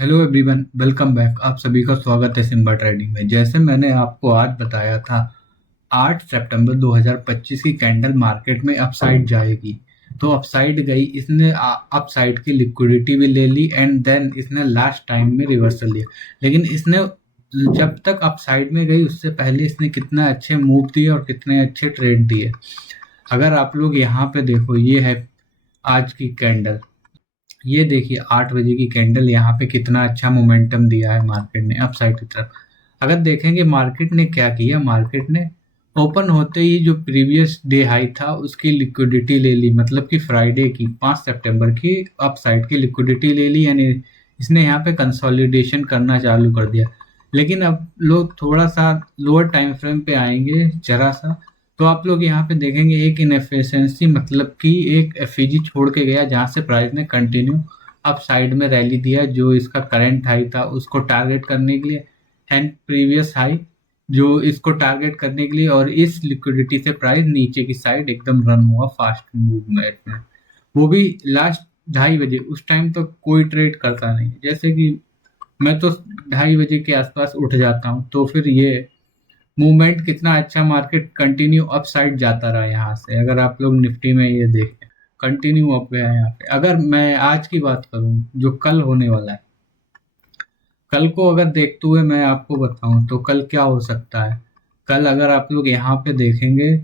Hello everyone, welcome back. आप सभी का स्वागत है सिम्बा ट्रेडिंग में। जैसे मैंने आपको आज बताया था, 8 सितंबर 2025 की कैंडल मार्केट में अपसाइड जाएगी। तो अपसाइड गई, इसने अपसाइड की लिक्विडिटी भी ले ली एंड देन इसने लास्ट टाइम में रिवर्सल लिया। लेकिन इसने जब तक अपसाइड में गई उससे पहले इसने कितना अच्छे मूव दिए और कितने अच्छे ट्रेड दिए। अगर आप लोग यहाँ पे देखो, ये है आज की कैंडल। ये देखिए 8 बजे की कैंडल, यहाँ पे कितना अच्छा मोमेंटम दिया है मार्केट ने अपसाइड की तरफ। अगर देखेंगे मार्केट ने क्या किया, मार्केट ने ओपन होते ही जो प्रीवियस डे हाई था उसकी लिक्विडिटी ले ली, मतलब कि फ्राइडे की 5 सितंबर की अपसाइड की लिक्विडिटी ले ली, यानी इसने यहाँ पे कंसोलिडेशन करना चालू कर दिया। लेकिन अब लोग थोड़ा सा लोअर टाइम फ्रेम पे आएंगे जरा सा, तो आप लोग यहाँ पे देखेंगे एक इनएफिशिएंसी, मतलब कि एक एफईजी छोड़ के गया जहाँ से प्राइस ने कंटिन्यू अप साइड में रैली दिया, जो इसका करंट हाई था उसको टारगेट करने के लिए एंड प्रीवियस हाई जो इसको टारगेट करने के लिए, और इस लिक्विडिटी से प्राइस नीचे की साइड एकदम रन हुआ फास्ट मूवमेंट में। वो भी लास्ट 2:30 बजे। उस टाइम तो कोई ट्रेड करता नहीं, जैसे कि मैं तो 2:30 बजे के आसपास उठ जाता हूँ। तो फिर ये मूवमेंट कितना अच्छा, मार्केट कंटिन्यू अप साइड जाता रहा यहाँ से। अगर आप लोग निफ्टी में ये देखें, कंटिन्यू अप गया है यहाँ पे। अगर मैं आज की बात करूँ जो कल होने वाला है, कल को अगर देखते हुए मैं आपको बताऊं तो कल क्या हो सकता है। कल अगर आप लोग यहाँ पे देखेंगे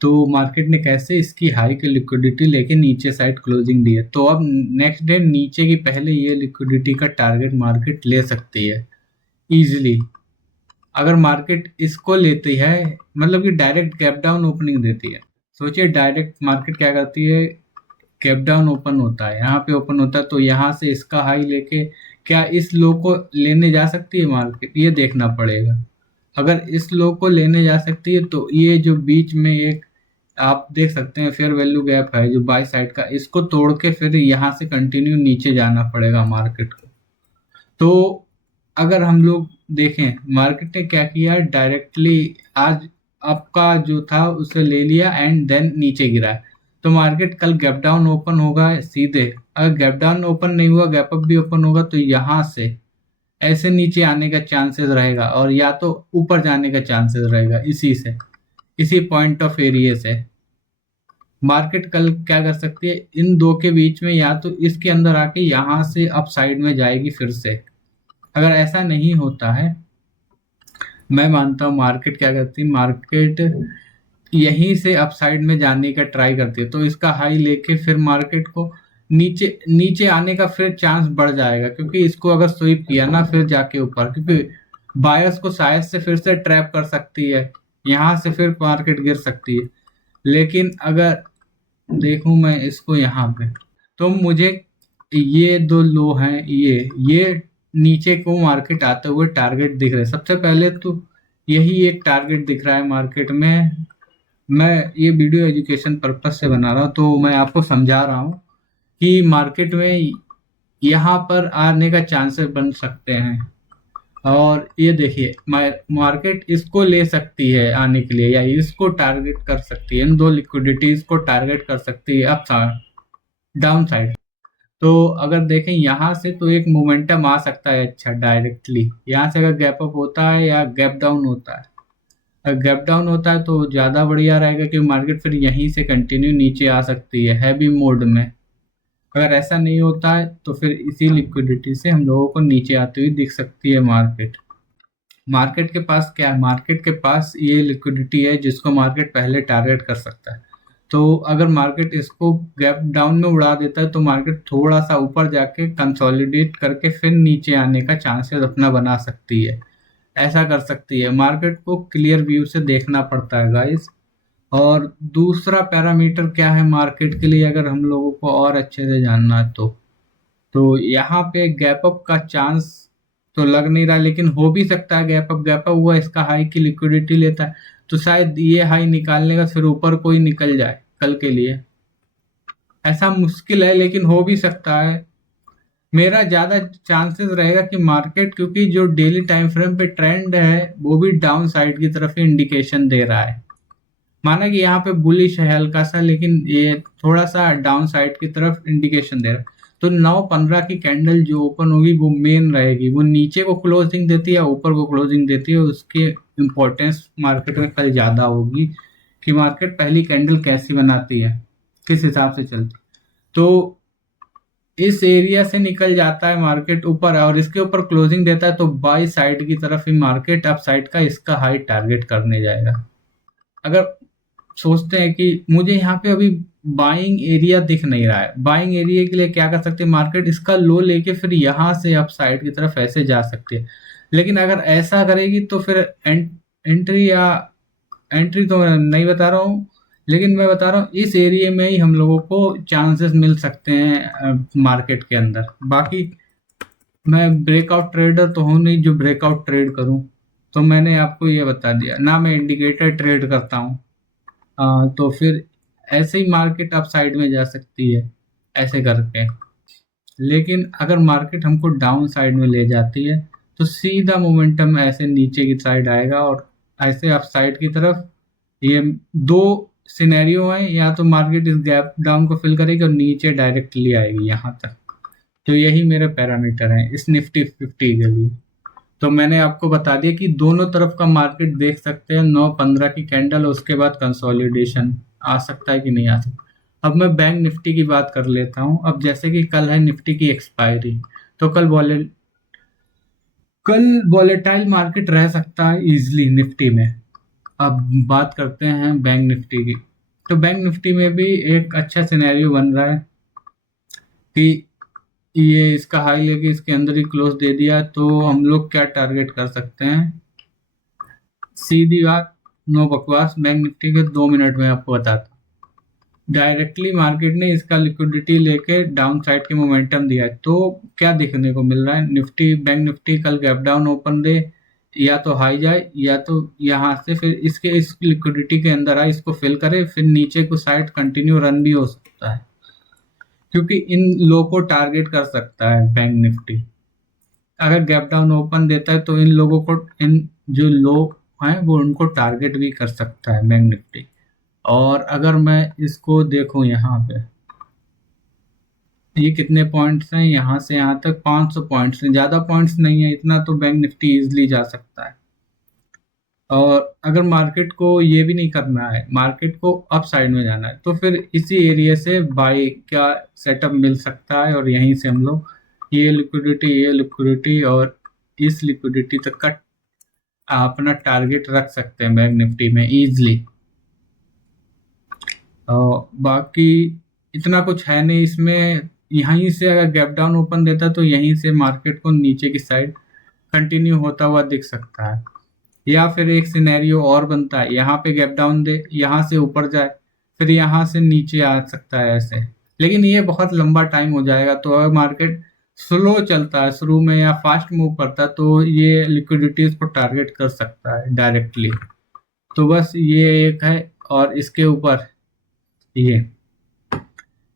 तो मार्केट ने कैसे इसकी हाई की लिक्विडिटी लेके नीचे साइड क्लोजिंग दी है, तो अब नेक्स्ट डे नीचे की पहले ये लिक्विडिटी का टारगेट मार्केट ले सकती है इजीली। अगर मार्केट इसको लेती है, मतलब कि डायरेक्ट गैप डाउन ओपनिंग देती है। सोचिए डायरेक्ट मार्केट क्या करती है, गैप डाउन ओपन होता है, यहाँ पे ओपन होता है, तो यहाँ से इसका हाई लेके क्या इस लो को लेने जा सकती है मार्केट, ये देखना पड़ेगा। अगर इस लो को लेने जा सकती है तो ये जो बीच में एक आप देख सकते हैं फेयर वैल्यू गैप है जो बाई साइड का, इसको तोड़ के फिर यहाँ से कंटिन्यू नीचे जाना पड़ेगा मार्केट को। तो अगर हम लोग देखें मार्केट ने क्या किया, डायरेक्टली आज आपका जो था उसे ले लिया एंड देन नीचे गिरा है। तो मार्केट कल गैप डाउन ओपन होगा सीधे। अगर गैप डाउन ओपन नहीं हुआ, गैप अप भी ओपन होगा, तो यहाँ से ऐसे नीचे आने का चांसेस रहेगा और या तो ऊपर जाने का चांसेस रहेगा। इसी पॉइंट ऑफ एरिया से मार्केट कल क्या कर सकती है, इन दो के बीच में या तो इसके अंदर आके यहाँ से अप साइड में जाएगी फिर से। अगर ऐसा नहीं होता है, मैं मानता हूँ मार्केट क्या करती है, मार्केट यहीं से अपसाइड में जाने का ट्राई करती है, तो इसका हाई लेके फिर मार्केट को नीचे नीचे आने का फिर चांस बढ़ जाएगा, क्योंकि इसको अगर स्वीप किया ना फिर जाके ऊपर, क्योंकि बायर्स को शायद से फिर से ट्रैप कर सकती है, यहाँ से फिर मार्केट गिर सकती है। लेकिन अगर देखूं मैं इसको यहाँ पे, तो मुझे ये दो लो हैं, ये नीचे को मार्केट आते हुए टारगेट दिख रहे हैं। सबसे पहले तो यही एक टारगेट दिख रहा है मार्केट में। मैं ये वीडियो एजुकेशन पर्पस से बना रहा हूँ, तो मैं आपको समझा रहा हूँ कि मार्केट में यहाँ पर आने का चांसेस बन सकते हैं। और ये देखिए मार्केट इसको ले सकती है आने के लिए, या इसको टारगेट कर सकती है, इन दो लिक्विडिटीज को टारगेट कर सकती है अप डाउन साइड। तो अगर देखें यहाँ से तो एक मोमेंटम आ सकता है अच्छा डायरेक्टली, यहाँ से अगर गैप अप होता है या गैप डाउन होता है। अगर गैप डाउन होता है तो ज़्यादा बढ़िया रहेगा, क्योंकि मार्केट फिर यहीं से कंटिन्यू नीचे आ सकती है हैवी मोड में। अगर ऐसा नहीं होता है तो फिर इसी लिक्विडिटी से हम लोगों को नीचे आती हुई दिख सकती है मार्केट। मार्केट के पास क्या है, मार्केट के पास ये लिक्विडिटी है जिसको मार्केट पहले टारगेट कर सकता है। तो अगर मार्केट इसको गैप डाउन में उड़ा देता है तो मार्केट थोड़ा सा ऊपर जाके कंसोलिडेट करके फिर नीचे आने का चांसेस अपना बना सकती है। ऐसा कर सकती है, मार्केट को क्लियर व्यू से देखना पड़ता है गाइस। और दूसरा पैरामीटर क्या है मार्केट के लिए, अगर हम लोगों को और अच्छे से जानना है तो यहाँ पे गैप अप का चांस तो लग नहीं रहा, लेकिन हो भी सकता है गैप अप हुआ, इसका हाई की लिक्विडिटी लेता है तो शायद ये हाई निकालने का फिर ऊपर कोई निकल जाए कल के लिए। ऐसा मुश्किल है लेकिन हो भी सकता है। मेरा ज्यादा चांसेस रहेगा कि मार्केट, क्योंकि जो डेली टाइम फ्रेम पे ट्रेंड है वो भी डाउन साइड की तरफ इंडिकेशन दे रहा है। माना कि यहाँ पे बुलिश है हल्का सा, लेकिन ये थोड़ा सा डाउन साइड की तरफ इंडिकेशन दे रहा है। तो 9:15 की कैंडल जो ओपन होगी वो मेन रहेगी, वो नीचे को क्लोजिंग देती है या ऊपर को क्लोजिंग देती है, उसकी इम्पोर्टेंस मार्केट में कल ज़्यादा होगी कि मार्केट पहली कैंडल कैसी बनाती है, किस हिसाब से चलती। तो इस एरिया से निकल जाता है मार्केट ऊपर और इसके ऊपर क्लोजिंग देता है, तो बाई साइड की तरफ ही मार्केट अप साइड का इसका हाई टारगेट करने जाएगा। अगर सोचते हैं कि मुझे यहाँ पे अभी बाइंग एरिया दिख नहीं रहा है, बाइंग एरिया के लिए क्या कर सकते हैं, मार्केट इसका लो लेके फिर यहाँ से अप साइड की तरफ ऐसे जा सकती है। लेकिन अगर ऐसा करेगी तो फिर एंट्री या एंट्री तो मैं नहीं बता रहा हूँ, लेकिन मैं बता रहा हूँ इस एरिया में ही हम लोगों को चांसेस मिल सकते हैं मार्केट के अंदर। बाकी मैं ब्रेकआउट ट्रेडर तो हूँ नहीं जो ब्रेकआउट ट्रेड करूँ, तो मैंने आपको ये बता दिया ना, मैं इंडिकेटर ट्रेड करता हूँ। तो फिर ऐसे ही मार्केट अप साइड में जा सकती है ऐसे करके। लेकिन अगर मार्केट हमको डाउन साइड में ले जाती है तो सीधा मोमेंटम ऐसे नीचे की साइड आएगा और ऐसे अप साइड की तरफ। ये दो सिनेरियो है, या तो मार्केट इस गैप डाउन को फिल करेगी और नीचे डायरेक्टली आएगी यहाँ तक। तो यही मेरे पैरामीटर हैं इस निफ्टी 50 के लिए। तो मैंने आपको बता दिया कि दोनों तरफ का मार्केट देख सकते हैं, 9:15 की कैंडल, उसके बाद कंसोलिडेशन आ सकता है कि नहीं आ सकता। अब मैं बैंक निफ्टी की बात कर लेता हूं। अब जैसे कि कल है निफ्टी की एक्सपायरी, तो कल वॉलेटाइल मार्केट रह सकता है इजिली निफ्टी में। अब बात करते हैं बैंक निफ्टी की। तो बैंक निफ्टी में भी एक अच्छा सिनेरियो बन रहा है कि ये इसका हाई लेके इसके अंदर ही क्लोज दे दिया, तो हम लोग क्या टारगेट कर सकते हैं, सीधी बात, नो बकवास, बैंक निफ्टी के 2 मिनट में आपको बताता हूं। डायरेक्टली मार्केट ने इसका लिक्विडिटी लेके डाउन साइड के मोमेंटम दिया है, तो क्या देखने को मिल रहा है, निफ्टी बैंक निफ्टी कल गैप डाउन ओपन दे, या तो हाई जाए या तो यहाँ से फिर इसके इस लिक्विडिटी के अंदर आए, इसको फिल करे, फिर नीचे को साइड कंटिन्यू रन भी हो सकता है, क्योंकि इन लो को टारगेट कर सकता है बैंक निफ्टी। अगर गैप डाउन ओपन देता है तो इन लोगों को, इन जो लो हैं वो उनको टारगेट भी कर सकता है बैंक निफ्टी। और अगर मैं इसको देखूं यहाँ पे, ये कितने पॉइंट्स हैं, यहाँ से यहाँ तक 500 पॉइंट्स हैं, ज़्यादा पॉइंट्स नहीं है, इतना तो बैंक निफ्टी इजिली जा सकता है। और अगर मार्केट को ये भी नहीं करना है, मार्केट को अप साइड में जाना है, तो फिर इसी एरिया से बाई का सेटअप मिल सकता है और यहीं से हम लोग ये लिक्विडिटी और इस लिक्विडिटी तक का अपना टारगेट रख सकते हैं बैंक निफ्टी में इजिली। और बाकी इतना कुछ है नहीं इसमें। यहीं से अगर गैप डाउन ओपन देता तो यहीं से मार्केट को नीचे की साइड कंटिन्यू होता हुआ दिख सकता है, या फिर एक सिनेरियो और बनता है, यहाँ पे गैप डाउन दे, यहाँ से ऊपर जाए, फिर यहाँ से नीचे आ सकता है ऐसे। लेकिन ये बहुत लंबा टाइम हो जाएगा। तो अगर मार्केट स्लो चलता है शुरू में या फास्ट मूव करता है तो ये लिक्विडिटीज को टारगेट कर सकता है डायरेक्टली। तो बस ये एक है। और इसके ऊपर ये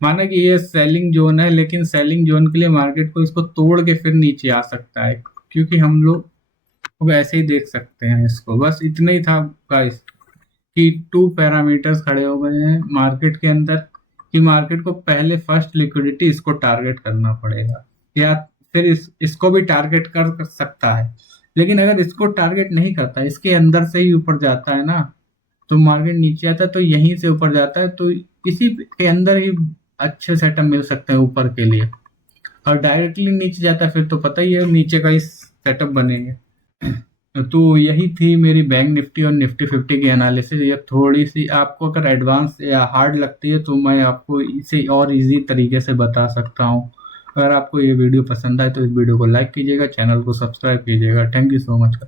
माना कि ये सेलिंग जोन है, लेकिन सेलिंग जोन के लिए मार्केट को इसको तोड़ के फिर नीचे आ सकता है, क्योंकि हम लोग अब ऐसे ही देख सकते हैं इसको। बस इतना ही था गाइस कि 2 पैरामीटर्स खड़े हो गए हैं मार्केट के अंदर, कि मार्केट को पहले फर्स्ट लिक्विडिटी इसको टारगेट करना पड़ेगा, या फिर इसको भी टारगेट कर सकता है। लेकिन अगर इसको टारगेट नहीं करता, इसके अंदर से ही ऊपर जाता है ना, तो मार्केट नीचे आता है तो यहीं से ऊपर जाता है, तो इसी के अंदर ही अच्छे सेटअप मिल सकते हैं ऊपर के लिए। और डायरेक्टली नीचे जाता है फिर तो पता ही है नीचे का ही सेटअप बनेंगे। तो यही थी मेरी बैंक निफ्टी और निफ्टी 50 की एनालिसिस। ये थोड़ी सी आपको अगर एडवांस या हार्ड लगती है तो मैं आपको इसे और इजी तरीके से बता सकता हूँ। अगर आपको ये वीडियो पसंद आए तो इस वीडियो को लाइक कीजिएगा, चैनल को सब्सक्राइब कीजिएगा। Thank you so much.